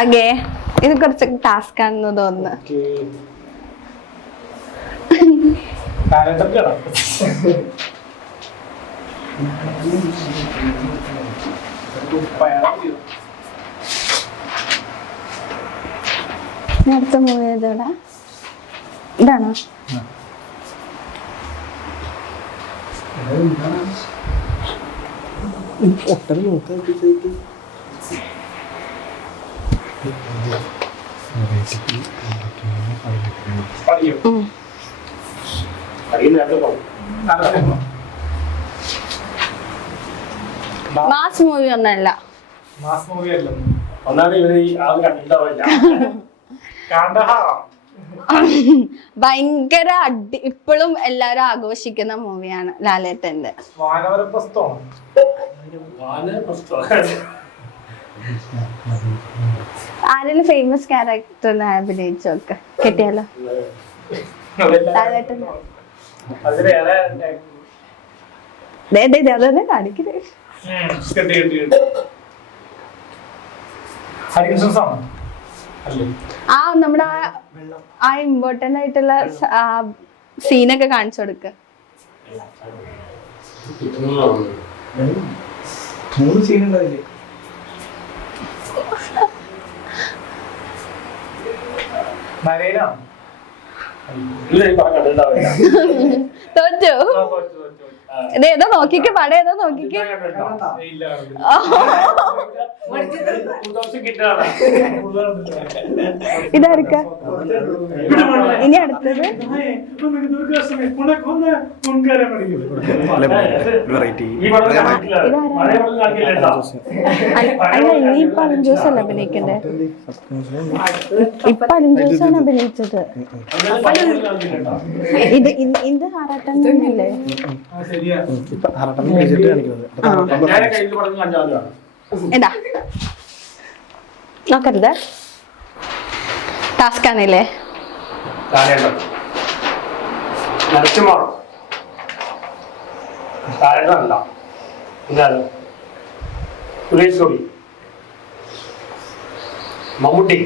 അതെ, ഇത് കുറച്ച് ടാസ്ക് ആണെന്ന് തോന്നുന്നു. അടുത്ത മൂവി ഏതാടാ? ഇതാണോ? മാസ് മൂവി ഒന്നല്ല. മാസ് മൂവി അല്ല. ഒന്നാമത് ഇവര് അത് കണ്ടിട്ടുണ്ടാവില്ല. ഭയങ്കര ഇപ്പോഴും എല്ലാരും ആഘോഷിക്കുന്ന മൂവിയാണ് ലാലേട്ടന്റെ ആരെങ്കിലും ഫേമസ് ക്യാരക്ടറിനെ അഭിനയിച്ചൊക്കെ കിട്ടിയാലോ? ലാലേട്ടൻ അതന്നെ കാണിക്കുന്നത്. ആ നമ്മുടെ ആ ഇമ്പോർട്ടന്റ് ആയിട്ടുള്ള സീനൊക്കെ കാണിച്ചു കൊടുക്ക. തോറ്റു. ഇതേതോ നോക്കിക്ക്, പടം ഏതോ നോക്കിക്ക്. ഇതായിരിക്ക ഇനി അടുത്തത്. അല്ല, ഇനിയിപ്പൊ അലൻ ജോസ് അല്ല അഭിനയിക്കണ്ടേ? ഇപ്പൊ അലൻ ജോസാണ് അഭിനയിച്ചത്. ഇത് ആറാട്ടൻ തന്നെയല്ലേ? എന്താ നോക്കരുത്, ടാസ്ക് ആണല്ലേ? മമ്മൂട്ടി,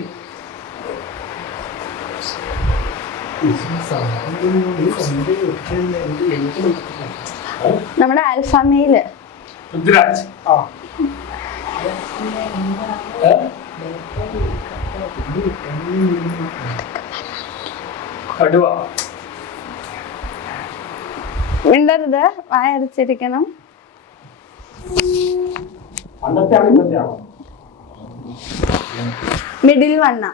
നമ്മുടെ ആൽഫാമയില് പൃഥ്വിരാജ്, കടുവ, മിണ്ടരുത്, വായ അടച്ചിരിക്കണം. മിഡിൽ വണ്ണ,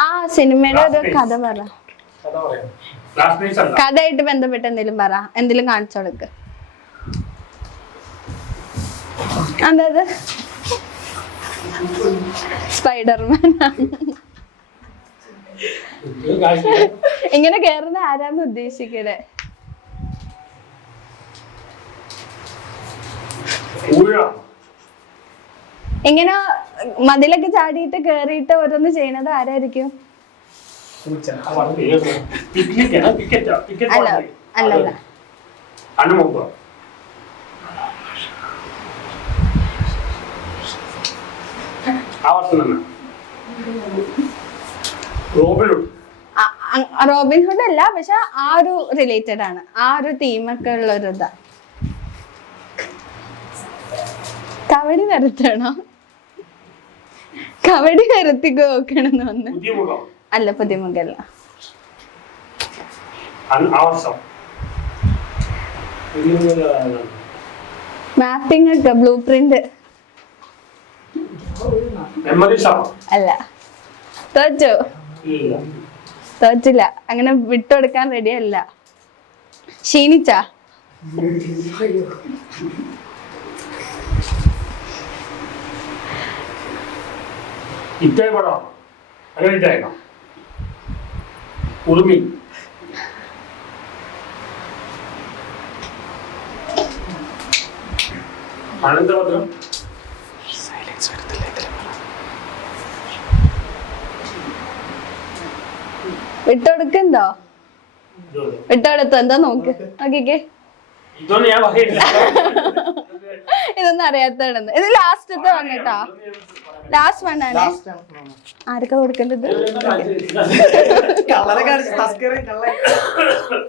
ആ സിനിമയുടെ ഒരു കഥ പറ. കഥയായിട്ട് ബന്ധപ്പെട്ട് എന്തെങ്കിലും പറ, എന്തെങ്കിലും കാണിച്ചു കൊടുക്ക്. അതായത് സ്പൈഡർമാൻ ഇങ്ങനെ കേറുന്ന ആരാന്ന് ഉദ്ദേശിക്കണേ? ഇങ്ങനെ മതിലൊക്കെ ചാടിയിട്ട് കേറിയിട്ട് ഓരോന്ന് ചെയ്യണത് ആരായിരിക്കും? അല്ല അല്ലല്ല, റോബിൻഹുഡ് അല്ല, പക്ഷെ ആ ഒരു റിലേറ്റഡ് ആണ്, ആ ഒരു തീമൊക്കെ ഉള്ള ഒരു ഇതാ. കവടി നിരത്തണോ? കവടി നിരത്തിക്ക് നോക്കണെന്ന് വന്ന്. അല്ല, പുതിയമുഖല്ല. മാപ്പിംഗ് ഒക്കെ, ബ്ലൂ പ്രിന്റ് അല്ല. തോറ്റോ? തോറ്റില്ല, അങ്ങനെ വിട്ടുകൊടുക്കാൻ റെഡി അല്ല. ക്ഷീണിച്ച ഉറുമി, അനന്തഭദ്രം, വിട്ടുകൊടുക്കണ്ടോ? ഇട്ടടുത്ത് എന്താ നോക്ക് നോക്കിക്കേ ഇതൊന്നും ഞാൻ പറയില്ല. ഇതൊന്നും അറിയാത്തതാണെന്ന്. ഇത് ലാസ്റ്റത്തെ വന്നിട്ടാ ലാസ്റ്റ് വണ്ണാണ്. ആർക്കാ കൊടുക്കേണ്ടത്? കളറെ കാണിച്ച് തസ്കറ് കള്ള